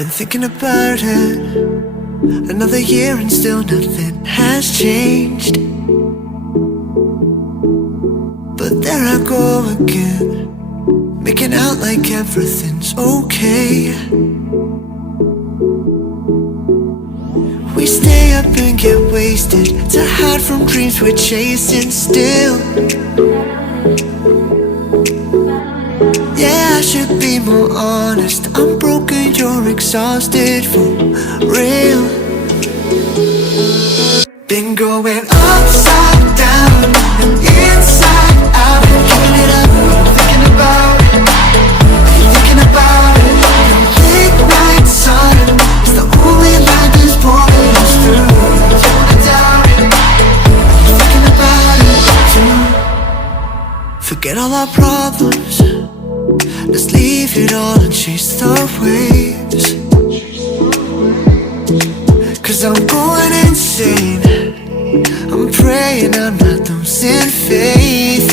been thinking about it. Another year and still nothing has changed. But there I go again, making out like everything's okay. We stay up and get wasted to hide from dreams we're chasing still. Yeah, I should be more honest. I'm broken, you're exhausted for real. Been going upside down and inside out, giving it up, thinking about it. Are you thinking about it? The late night sun is the only light that's pulling us through. Don't wanna doubt it. Are you thinking about it too? Forget all our problems, let's leave it all and chase the waves. Cause I'm going insane, I'm praying I'm not losing faith.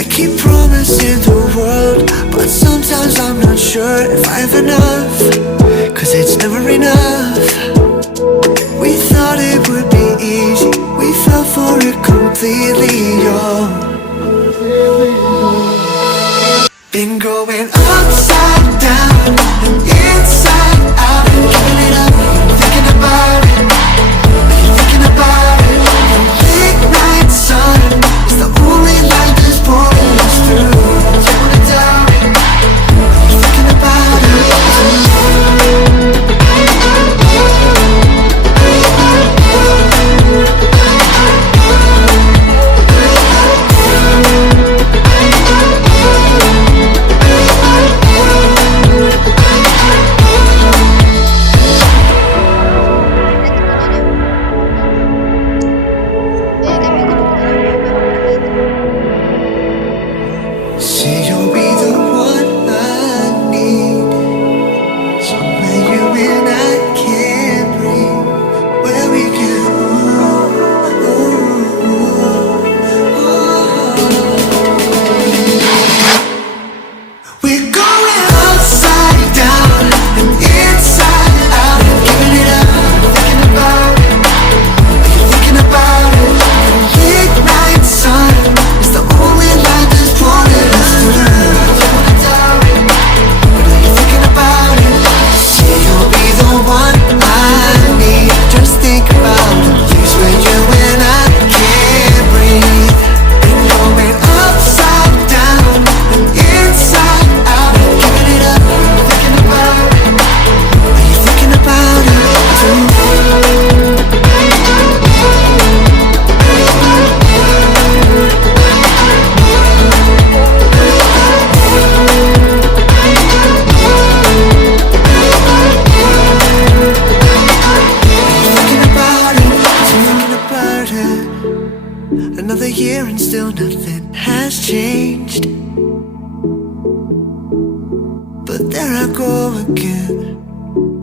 I keep promising the world, but sometimes I'm not sure if I have enough. Cause it's never enough. We thought it would be easy, we fell for it completely, y'all. Been going upside down and inside out, giving it up, thinking about it. Are you thinking about it? The late night sun is the only light that's pulling us through. Don't wanna doubt it. Are you thinking about it? Another year and still nothing has changed. But there I go again,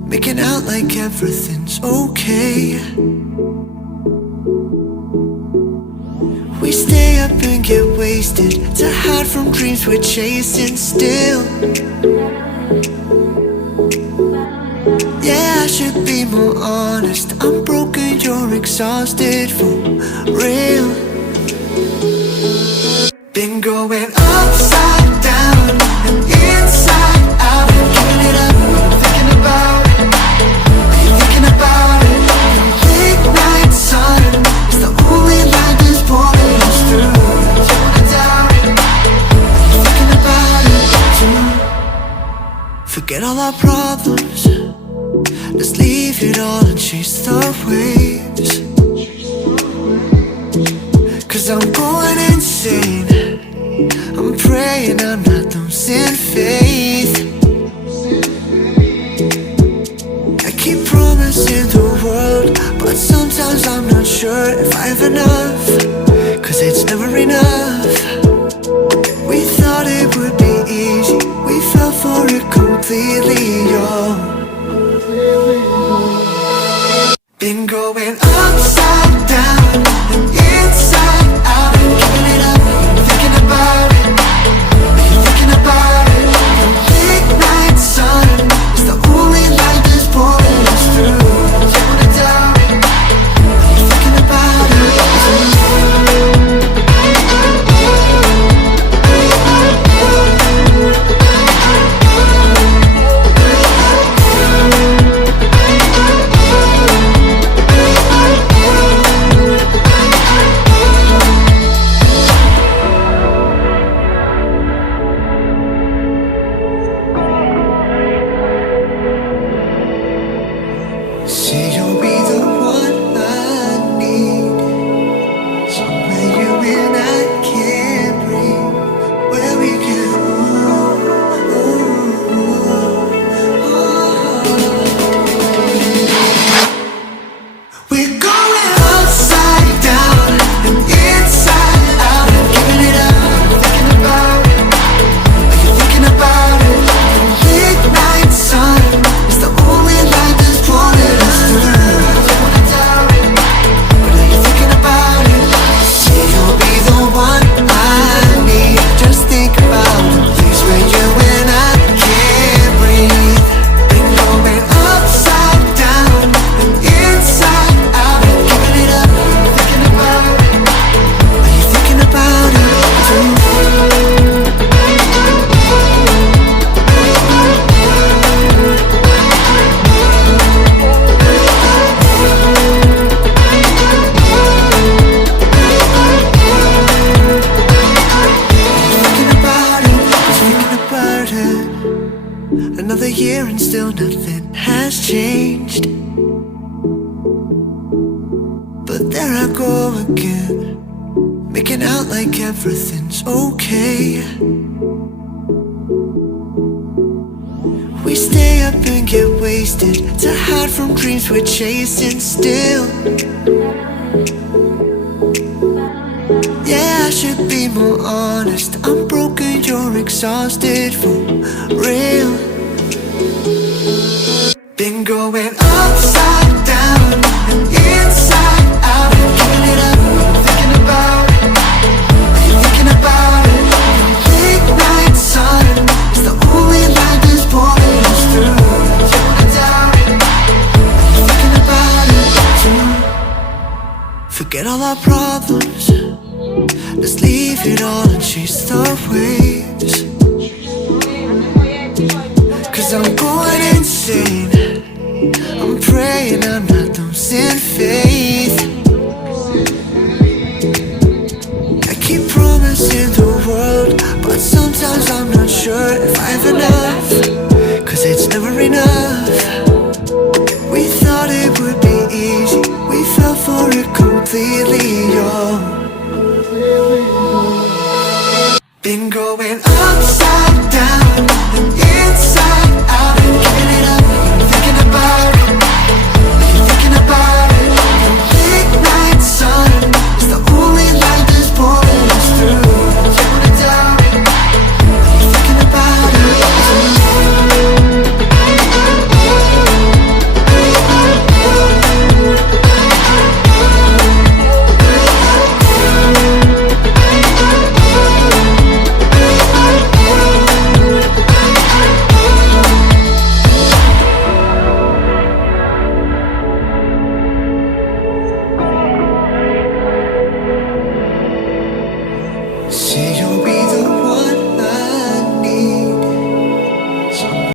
making out like everything's okay. We stay up and get wasted to hide from dreams we're chasing still. Yeah, I should be more honest. I'm broken, you're exhausted for real. Been going upside down and inside out, giving it up, thinking about it. Are you thinking about it? The late night sun is the only light that's pulling us through. Don't wanna doubt it. Are you thinking about it too? Forget all our problems, let's leave it all and chase the waves. Cause I'm going insane, I'm praying I'm not losing faith. I keep promising the world, but sometimes I'm not sure if I have enough. Cause it's never enough. We thought it would be easy, we fell for it completely, y'all. Been going upside down and inside out, giving it up, thinking about it. Are you thinking about it? The late here and still nothing has changed. But there I go again, making out like everything's okay. We stay up and get wasted to hide from dreams we're chasing still. Yeah, I should be more honest. I'm broken, you're exhausted, for real. Been going upside down and inside out, and giving it up, thinking about it. Are you thinking about it? Late night sun is the only light that's pulling us through. You wanna doubt it? Are you thinking about it too? Forget all our problems, let's leave it all and chase the waves. Cause I'm going insane, I'm praying I'm not losing faith. I keep promising the world, but sometimes I'm not sure if I have enough, cause it's never enough. We thought it would be easy, we fell for it completely, yo. Been going upside down and inside out, and giving it up, thinking about it. Are you thinking about it? The late night sun is the only light that's pulling us through. You wanna doubt it? Are you thinking about it? See you